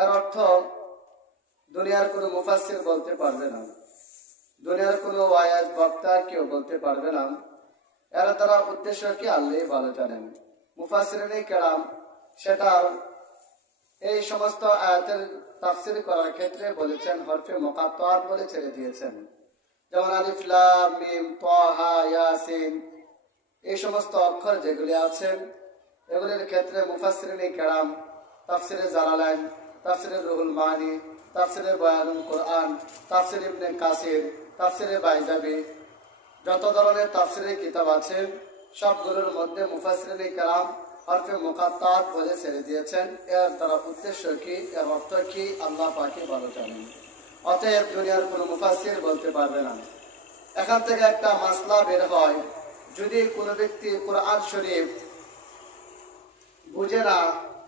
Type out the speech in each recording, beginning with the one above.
এর অর্থ দুনিয়ার কোনো মুফাসসির বলতে পারবে না, দুনিয়ার কোনো ওয়াইজ বক্তা কেউ বলতে পারবে না। এর দ্বারা উদ্দেশ্য কি আল্লাহই ভালো জানেন। মুফাসসিরিনে কেরাম সেটা এই সমস্ত আয়াতের তাফসীর করার ক্ষেত্রে বলেছেন হরফে মুকাত্তাআত বলে ছেড়ে দিয়েছেন। যেমন আলিফ লাম মিম তাহা ইয়াসিন, এই সমস্ত অক্ষর যেগুলি আছে এগুলির ক্ষেত্রে মুফাসসিরিনে কেরাম তাফসীরে জালালাইন, তাফসীরে রুহুল মানি, তাফসীরে বায়ানুল কোরআন, তাফসীর ইবনে কাসির, তাফসীরে বাইজাবি, যত ধরনের তাফসীরের কিতাব আছে সবগুলোর মধ্যে মুফাসসিরিনে কেরাম হরফে মুকাত্তাআত বলে ছেড়ে দিয়েছেন। এর দ্বারা উদ্দেশ্য কি, এর অর্থ কি, আল্লাহ পাকই ভালো জানেন। অতএব দুনিয়ার কোনো মুফাসসির বলতে পারবে না। এখান থেকে একটা মাসলা বের হয়, যদি কোনো ব্যক্তি কোরআন শরীফ বুঝে না,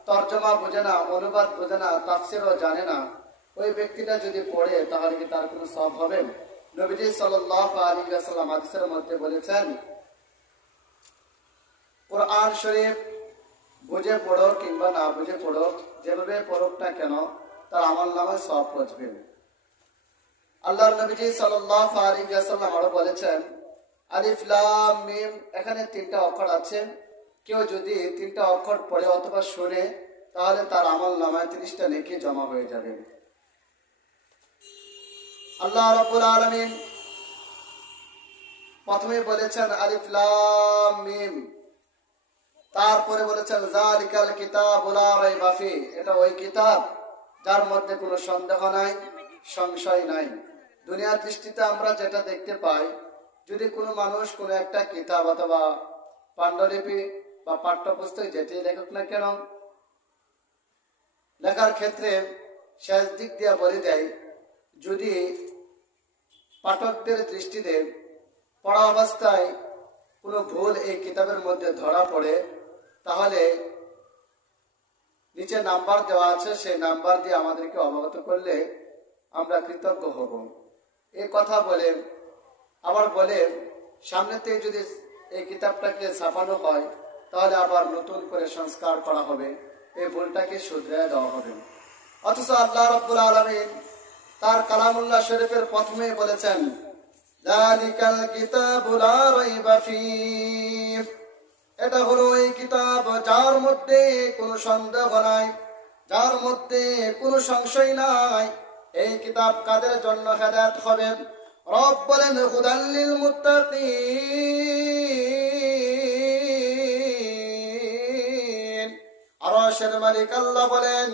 তর্জমা বুঝে না, অনুবাদ বুঝে না, তাফসীরও জানে না, ওই ব্যক্তিটা যদি পড়ে তাহলে কি তার কোনো সওয়াব হবে? নবীজি সাল্লাল্লাহু আলাইহি ওয়াসাল্লাম হাদিসের মধ্যে বলেছেন, কোরআন শরীফ বুঝে পড়ো কিংবা না বুঝে পড়ো, যেভাবে পড়ুক না কেন তার আমলনামায় সওয়াব পৌঁছবে। আল্লাহর নবীজি সাল্লাল্লাহু আলাইহি ওয়াসাল্লাম আরো বলেছেন, আলিফ লাম মিম, এখানে তিনটা অক্ষর আছে, কেউ যদি তিনটা অক্ষর পড়ে অথবা শুনে তাহলে তার আমলনামায় 30টা নেকি জমা হয়ে যাবে। আল্লাহ রাব্বুল আলামিন প্রথমে বলেছেন আলিফ লাম মিম, তারপরে বলেছেন যালিকাল কিতাবু লা রাইবা ফি, এটা ওই কিতাব যার মধ্যে কোনো সন্দেহ নাই, সংশয় নাই। দুনিয়ার দৃষ্টিতে আমরা যেটা দেখতে পাই, যদি কোনো মানুষ কোনো একটা কিতাব অথবা পাণ্ডুলিপি বা পাঠ্যপুস্তক যেটি লেখক না কেন লেখার ক্ষেত্রে শেষ দিক দিয়ে বলে দেয়, যদি পাঠকদের দৃষ্টিতে পড়া অবস্থায় কোনো ভুল এই কিতাবের মধ্যে ধরা পড়ে তাহলে নিচে নাম্বার দেওয়া আছে, সেই নাম্বার দিয়ে আমাদেরকে অবগত করলে আমরা কৃতজ্ঞ হব। এই কথা বলে আবার বলে সামনেতে যদি এই কিতাবটাকে ছাপানো হয় তাহলে আবার নতুন করে সংস্কার করা হবে, এই ভুলটাকে শুধরে দেওয়া হবে। অথচ আল্লাহ রাব্বুল আলামিন তার কালামুল্লাহ শরীফের প্রথমে বলেছেন যালিকাল কিতাবু লা রাইবা ফীহ, এটা হলো এই কিতাব যার মধ্যে কোনো সন্দেহ নাই, যার মধ্যে কোনো সংশয় নাই। এই কিতাব কাদের জন্য হেদায়েত হবে? রব বলেন হুদাল লিল মুত্তাকিন। আরশের মালিক আল্লাহ বলেন